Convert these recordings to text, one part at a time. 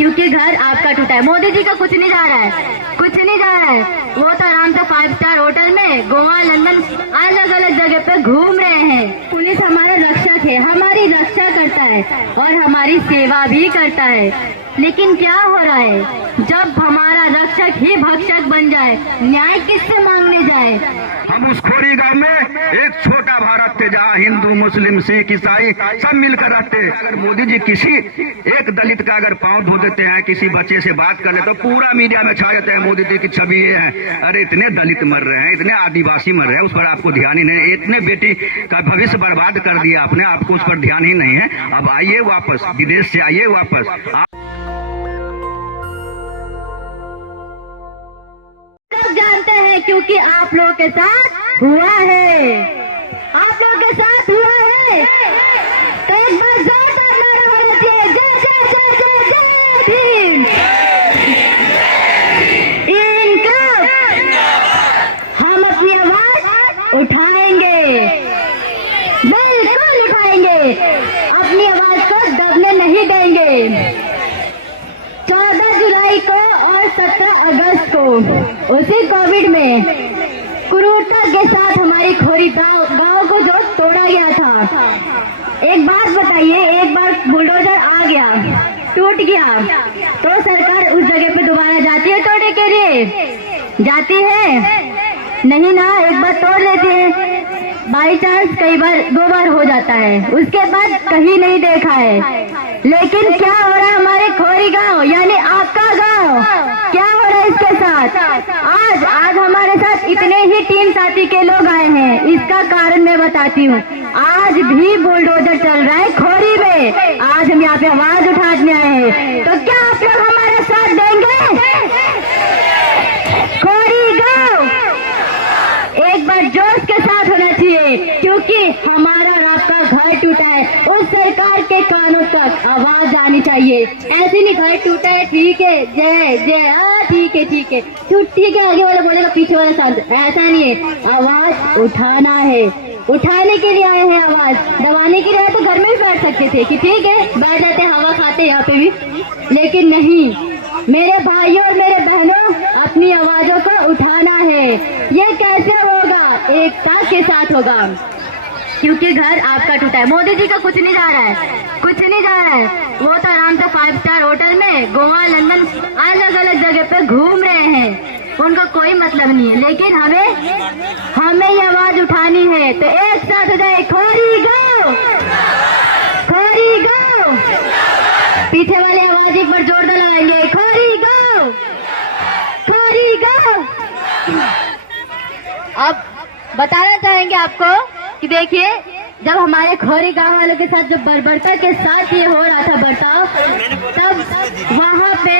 क्योंकि घर आपका टूटा है। मोदी जी का कुछ नहीं जा रहा है, कुछ नहीं जा रहा है। वो तो आराम से 5 स्टार होटल में गोवा, लंदन, अलग अलग जगह पे घूम रहे हैं। पुलिस हमारा रक्षक है, हमारी रक्षा करता है और हमारी सेवा भी करता है। लेकिन क्या हो रहा है, जब हमारा रक्षक ही भक्षक बन जाए, न्याय किससे मांगने जाए। हम उस खोरी गांव में एक छोटा भारत थे जहाँ हिंदू, मुस्लिम, सिख, ईसाई सब मिलकर रहते। अगर मोदी जी किसी एक दलित का अगर पांव धो देते हैं, किसी बच्चे से बात कर ले तो पूरा मीडिया में छा जाते हैं मोदी जी की छवि ये है। अरे इतने दलित मर रहे हैं, इतने आदिवासी मर रहे हैं, उस पर आपको ध्यान ही नहीं। इतने बेटी का भविष्य बर्बाद कर दिया आपने, आपको उस पर ध्यान ही नहीं है। अब आइए वापस, विदेश से आइए वापस। जानते हैं क्योंकि आप लोगों के साथ हुआ है, आप लोगों के साथ हुआ है। तो एक बार जोरदार नारा होना चाहिए, जय जय जय जय जय भीम। इनकलाब हम अपनी आवाज उठाएंगे, बिल्कुल उठाएंगे, अपनी आवाज को दबने नहीं देंगे। 14 जुलाई को और 17 अगस्त को उसी कोविड में क्रूरता के साथ हमारी खोरी गांव को जो तोड़ा गया था। एक बात बताइए, एक बार बुलडोजर आ गया, टूट गया, तो सरकार उस जगह पे दोबारा जाती है तोड़ने के लिए? जाती है नहीं ना, एक बार तोड़ लेते हैं, बाई चांस कई बार 2 बार हो जाता है, उसके बाद कहीं नहीं देखा है। लेकिन क्या हो रहा है हमारे खोरी गांव यानी आपका गांव, क्या हो रहा है इसके साथ? आज हमारे साथ इतने ही टीम साथी के लोग आए हैं, इसका कारण मैं बताती हूँ। आज भी बुलडोजर चल रहा है खोरी में, आज हम यहाँ पे आवाज उठाने आए हैं, तो क्या आप लोग हमारे साथ देंगे? खोरी गांव एक बार जोश के साथ होना चाहिए, क्योंकि हमारा और आपका घर टूटा है, उस सरकार के कानों तक आवाज आनी चाहिए। ऐसे नहीं घर टूटा है ठीक है, जय जय, ठीक है ठीक है, ठीक है, आगे वाला बोलेगा पीछे वाला शांत, ऐसा नहीं है। आवाज उठाना है, उठाने के लिए आए हैं। आवाज दबाने के लिए तो घर में भी बैठ सकते थे कि ठीक है बैठ जाते, हवा खाते यहाँ पे भी, लेकिन नहीं। मेरे भाइयों और मेरे बहनों, अपनी आवाजों को उठाना है। ये कैसे होगा? एकता के साथ होगा, क्योंकि घर आपका टूटा है। मोदी जी का कुछ नहीं जा रहा है, कुछ नहीं जा रहा है। वो तो आराम से 5 स्टार होटल में गोवा, लंदन, अलग अलग जगह पे घूम रहे हैं, उनका कोई मतलब नहीं है। लेकिन हमें ये आवाज उठानी है, तो एक साथ हो जाए, खोरी गांव, खोरी गांव। पीछे वाले आवाज एक बार जोरदार लगाएंगे, खोरी गांव, खोरी गांव। अब बताना चाहेंगे आपको कि देखिए, जब हमारे खोरी गांव वालों के साथ जो बर्बरता के साथ ये हो रहा था बर्ताव, तब वहाँ पे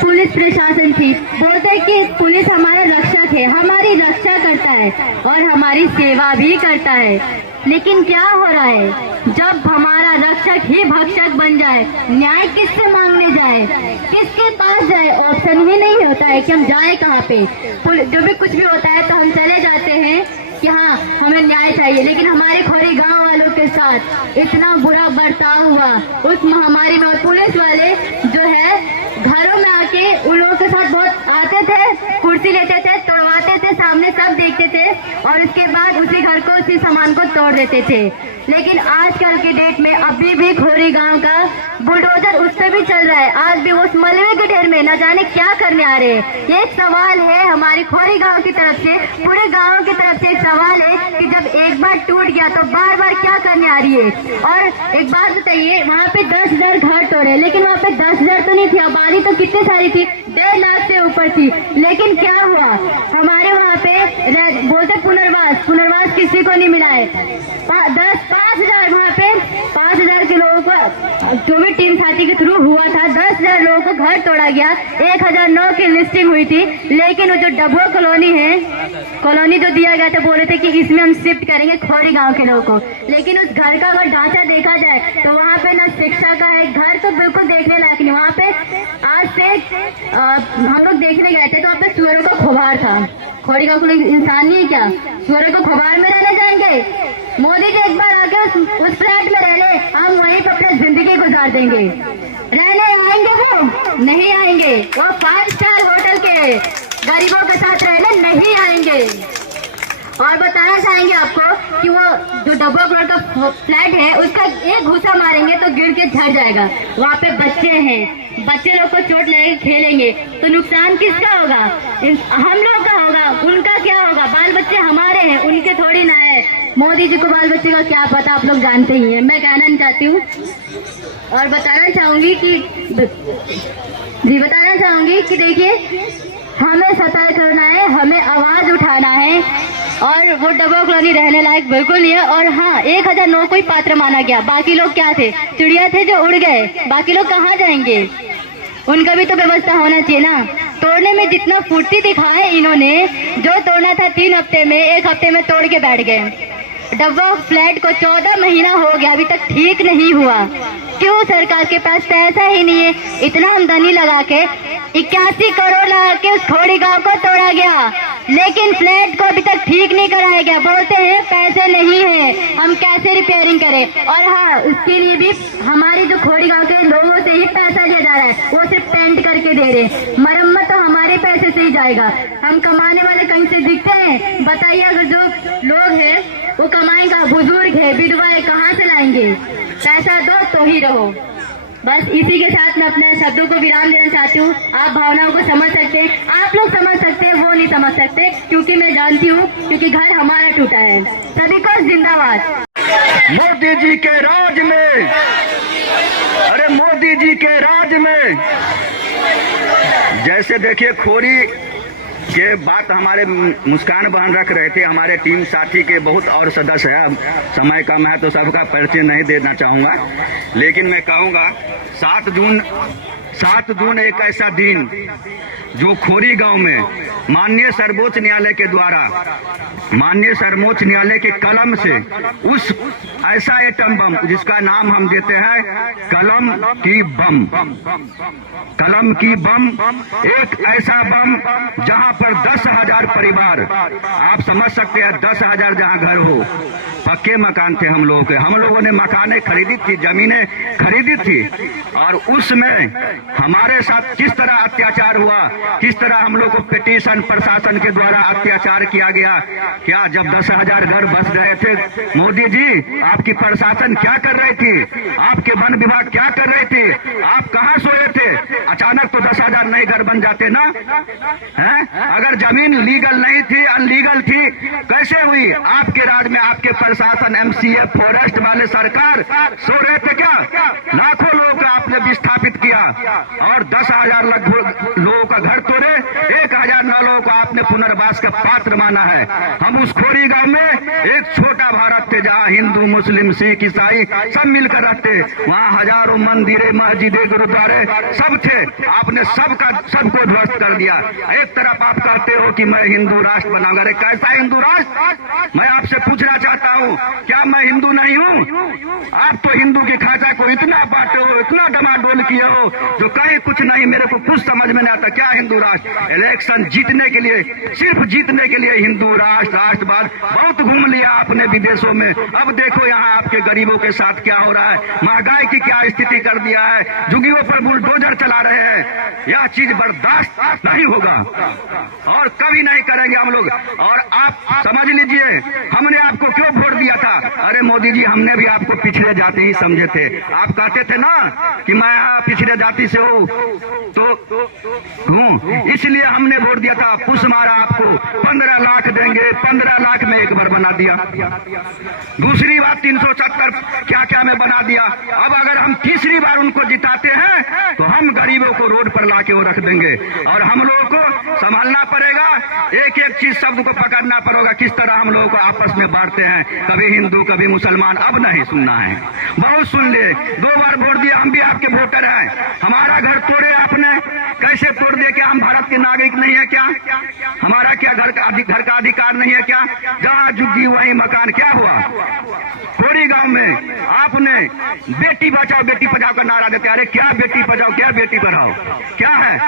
पुलिस प्रशासन थी। बोलते कि पुलिस हमारा रक्षक है, हमारी रक्षा करता है और हमारी सेवा भी करता है। लेकिन क्या हो रहा है, जब हमारा रक्षक ही भक्षक बन जाए, न्याय किससे मांगने जाए, किसके पास जाए? ऑप्शन ही नहीं होता है कि हम जाए कहाँ पे। जो भी कुछ भी होता है तो हम चले जाते हैं कि हाँ हमें न्याय चाहिए। लेकिन हमारे खोरी गांव वालों के साथ इतना बुरा बर्ताव हुआ उस महामारी में, और पुलिस वाले जो है घरों में आके उन लोगों के साथ बहुत आते थे, कुर्सी लेते थे, तोड़वाते थे, सामने सब देखते थे, और उसके बाद उसी घर को, उसी सामान को तोड़ देते थे। लेकिन आजकल की डेट में अभी भी खोरी गांव का बुलडोजर उस पर भी चल रहा है। आज भी वो मलबे के ढेर में न जाने क्या करने आ रहे हैं। ये एक सवाल है हमारे खोरी गांव की तरफ से, पूरे गांव की तरफ से एक सवाल है कि जब एक बार टूट गया तो बार बार क्या करने आ रही है। और एक बात बताइए, वहाँ पे 10,000 घर तोड़े, लेकिन वहाँ पे 10,000 तो नहीं थी, आबादी तो कितनी सारी थी, 1.5 लाख से ऊपर थी। लेकिन क्या हुआ, हमारे वहाँ पे बोलते पुनर्वास किसी को नहीं मिला है। 5,000 वहाँ पे 5,000 के लोगों को, जो भी टीम साथी के थ्रू हुआ था, 10,000 लोगों को घर तोड़ा गया। 1,009 की लिस्टिंग हुई थी, लेकिन वो जो डब्बो कॉलोनी है, कॉलोनी जो दिया गया था, बोले थे कि इसमें हम शिफ्ट करेंगे खोरी गांव के लोगों को। लेकिन उस घर का अगर ढांचा देखा जाए तो वहाँ पे ना शिक्षा का है, घर तो बिल्कुल देखने लायक नहीं। वहाँ पे आज से हम लोग देखने गए थे तो वहाँ पे सुअरों का खुबार था। खोरी गांव कोई इंसान नहीं है क्या? सुअरों को खुबार में रहने जाएंगे? मोदी जी एक बार आके उस फ्लैट में रह ले, हम वहीं पर अपनी जिंदगी गुजार देंगे। रहने आएंगे वो नहीं आएंगे। वो 5 स्टार होटल के गरीबों के साथ रहने नहीं आएंगे। और बताना चाहेंगे आपको कि वो जो डब्बा कलर का फ्लैट है उसका एक घुसा मारेंगे तो गिर के झड़ जाएगा। वहाँ पे बच्चे हैं, बच्चे लोग को चोट लगेगी, खेलेंगे तो नुकसान किसका होगा? हम लोग का होगा। उनका क्या होगा? बाल बच्चे हमारे हैं, उनके थोड़ी ना है। मोदी जी को बाल बच्चे का क्या पता, आप लोग जानते ही हैं। मैं कहना नहीं चाहती हूँ और बताना चाहूंगी कि देखिए, हमें सतर्क करना है, हमें आवाज उठाना है। और वो डब्बा कॉलोनी रहने लायक बिल्कुल नहीं है। और हाँ, 1009 को ही पात्र माना गया। बाकी लोग क्या थे? चिड़िया थे जो उड़ गए। बाकी लोग कहाँ जाएंगे? उनका भी तो व्यवस्था होना चाहिए ना। तोड़ने में जितना फुर्ती दिखाए इन्होंने, जो तोड़ना था 3 हफ्ते में, 1 हफ्ते में तोड़ के बैठ गए। डब्बा फ्लैट को 14 महीना हो गया, अभी तक ठीक नहीं हुआ। क्यों? सरकार के पास पैसा ही नहीं है। इतना आमदनी लगा के 81 करोड़ लगा के उस खोड़ी गांव को तोड़ा गया, लेकिन फ्लैट को अभी तक ठीक नहीं कराया गया। बोलते हैं पैसे नहीं है, हम कैसे रिपेयरिंग करें। और हाँ, उसके लिए भी हमारे जो खोड़ी गांव के लोगों से ही पैसा लिया जा रहा है। वो सिर्फ पेंट करके दे रहे, मरम्मत तो हमारे पैसे से ही जाएगा। हम कमाने वाले कहीं से दिखते हैं? बताइए, अगर जो लोग हैं वो कमाएगा, बुजुर्ग है, विधवा है, कहाँ से लाएंगे? पैसा दो तो ही रहो। बस इसी के साथ मैं अपने शब्दों को विराम देना चाहती हूँ। आप भावनाओं को समझ सकते हैं, आप लोग समझ सकते हैं, वो नहीं समझ सकते, क्योंकि मैं जानती हूँ, क्योंकि घर हमारा टूटा है। सभी को जिंदाबाद। मोदी जी के राज में, अरे मोदी जी के राज में, जैसे देखिए खोरी के बात हमारे मुस्कान बहन रख रहे थे। हमारे टीम साथी के बहुत और सदस्य है। अब समय कम है तो सबका परिचय नहीं देना चाहूंगा, लेकिन मैं कहूंगा 7 जून एक ऐसा दिन जो खोरी गांव में माननीय सर्वोच्च न्यायालय के द्वारा, माननीय सर्वोच्च न्यायालय के कलम से उस ऐसा एटम बम जिसका नाम हम देते हैं कलम की बम, कलम की बम, एक ऐसा बम जहां पर 10,000 परिवार, आप समझ सकते हैं 10,000 जहां घर हो, पक्के मकान थे हम लोगों के। हम लोगों ने मकानें खरीदी थी, जमीनें खरीदी थी, और उसमें हमारे साथ किस तरह अत्याचार हुआ, किस तरह हम लोग को पिटीशन प्रशासन के द्वारा अत्याचार किया गया। क्या जब 10,000 घर बस रहे थे, मोदी जी आपकी प्रशासन क्या कर रही थी? आपके वन विभाग क्या कर रहे थे? आप कहाँ सोए थे? अचानक तो 10,000 नए घर बन जाते ना, हैं? अगर जमीन लीगल नहीं थी, अनलीगल थी, कैसे हुई? आपके राज में आपके प्रशासन, MCA, फॉरेस्ट वाले सरकार सो रहे थे क्या? लाखों लोगों को आपने विस्थापित किया और 10,000 लोगों का घर तोड़े, 1,009 लोगों को आपने पुनर्वास का पात्र माना है। हम उस खोरी गांव में एक छोटा भारत थे जहां हिंदू, मुस्लिम, सिख, ईसाई सब मिलकर रहते। वहां हजारों मंदिरें, मस्जिदें, गुरुद्वारे सब थे। आपने सबको ध्वस्त कर दिया। एक तरफ आप कहते हो कि मैं हिंदू राष्ट्र बनाऊंगा। अरे कैसा हिंदू राष्ट्र? मैं आपसे पूछना चाहता हूँ, क्या मैं हिंदू नहीं हूँ? आप तो हिंदू की खाचा को इतना बांटे हो, इतना डमाडोल किए हो, जो कहीं कुछ नहीं। मेरे को कुछ समझ में नहीं आता, क्या हिंदू राष्ट्र? इलेक्शन जीतने के लिए, सिर्फ जीतने के लिए हिंदू राष्ट्र, राष्ट्रवाद बहुत घूम लिया आपने विदेशों में। अब देखो यहाँ आपके गरीबों के साथ क्या हो रहा है, महंगाई की क्या स्थिति कर दिया है, झुग्गियों पर बुलडोजर चला रहे हैं। यह चीज बर्दाश्त नहीं होगा और कभी नहीं करेंगे हम लोग। और आप समझ लीजिए, हमने आपको क्यों वोट दिया था? अरे मोदी जी, हमने भी आपको पिछड़े जाति ही समझे थे। आप कहते थे ना कि मैं यहाँ पिछड़े जाति से हूँ तो हूँ, इसलिए हमने वोट दिया था। पुश मारा आपको, 15 लाख देंगे, 15 लाख में एक बार बना दिया। दूसरी बात 370 क्या क्या में बना दिया। अब अगर हम तीसरी बार उनको जिताते हैं तो हम गरीबों को रोड पर लाके वो रख देंगे और हम लोगों को संभालना पड़ेगा। एक एक चीज शब्द को पकड़ना पड़ेगा, किस तरह हम लोगों को आपस में बांटते हैं, कभी हिंदू कभी मुसलमान। अब नहीं सुनना है, बहुत सुन ले। 2 बार वोट दिया, हम भी आपके वोटर हैं। हमारा घर तोड़े आपने, कैसे तोड़ दिया? क्या हम भारत के नागरिक नहीं है क्या? हमारा क्या घर का अधिकार नहीं है क्या? जहाँ झुग्गी वही मकान। क्या हुआ खोरी गांव में? आपने बेटी बचाओ बेटी बचाओ का नारा देते। अरे क्या बेटी बचाओ, क्या बेटी पढ़ाओ, क्या है?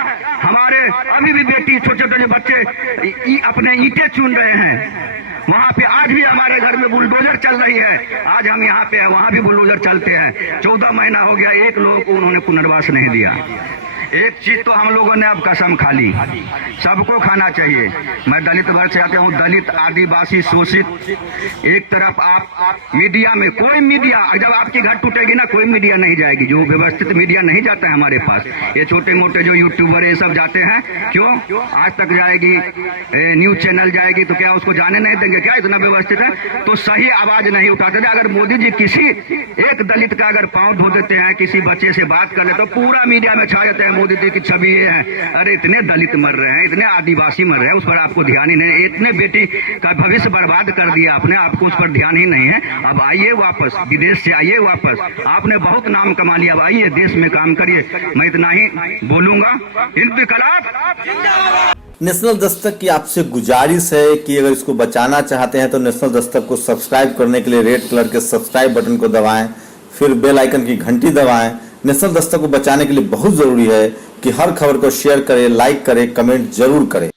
हमारे अभी भी बेटी, छोटे छोटे बच्चे अपने ईंटें चुन रहे हैं। वहाँ पे आज भी हमारे घर में बुलडोजर चल रही है। आज हम यहाँ पे हैं, वहाँ भी बुलडोजर चलते हैं। 14 महीना हो गया, एक लोगों को उन्होंने पुनर्वास नहीं दिया। एक चीज तो हम लोगों ने अब कसम खा ली, सबको खाना चाहिए। मैं दलित वर्ग से आते हूँ, दलित आदिवासी शोषित। एक तरफ आप मीडिया में, कोई मीडिया, जब आपकी घर टूटेगी ना कोई मीडिया नहीं जाएगी, जो व्यवस्थित मीडिया नहीं जाता है हमारे पास। ये छोटे मोटे जो यूट्यूबर ये सब जाते हैं, क्यों? आज तक जाएगी, न्यूज चैनल जाएगी तो क्या उसको जाने नहीं देंगे? क्या इतना व्यवस्थित है? तो सही आवाज नहीं उठाते थे। अगर मोदी जी किसी एक दलित का अगर पांव धो देते हैं, किसी बच्चे से बात कर ले तो पूरा मीडिया में छा जाते हैं मोदी जी की छवि ये है। अरे इतने दलित मर रहे हैं, इतने आदिवासी मर रहे हैं, उस पर आपको ध्यान ही नहीं। इतने बेटी का भविष्य बर्बाद कर दिया आपने, आपको उस पर ध्यान ही नहीं है। अब आइए वापस, विदेश से आइए वापस, आपने बहुत नाम कमा लिया। अब आइए देश में काम करिए। मैं इतना ही बोलूंगा। इनकलाब। नेशनल दस्तक की आपसे गुजारिश है कि अगर इसको बचाना चाहते हैं तो नेशनल दस्तक को सब्सक्राइब करने के लिए रेड कलर के सब्सक्राइब बटन को दबाएं, फिर बेल आइकन की घंटी दबाएं। नेशनल दस्तक को बचाने के लिए बहुत जरूरी है कि हर खबर को शेयर करें, लाइक करें, कमेंट जरूर करें।